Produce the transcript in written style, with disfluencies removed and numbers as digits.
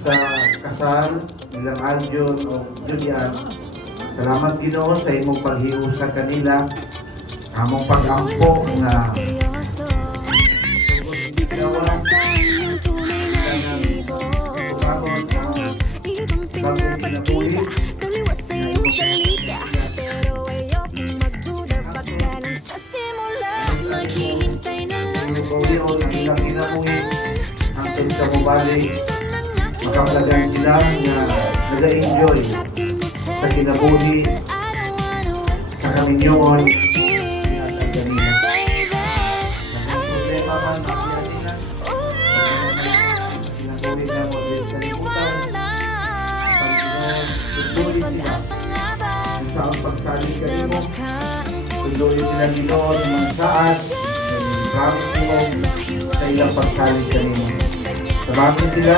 sa kasal nilang Aljon o Julian. Salamat Ginoo sa imong paghius sa kanila, among pag-ampo na hangtod sa mobalik, makapalagan sila na nag-enjoy sa kinabuhi sa kaminyoon at ganina. Problema man ang nila, kinabuhi na mo din kalimutan, Panginoon, tuloy sila sa ang pagsaling kanimo, tuloy sila Ginoo sa mga saan, promise mo sa ilang pagsaling kanimo. Salamat sila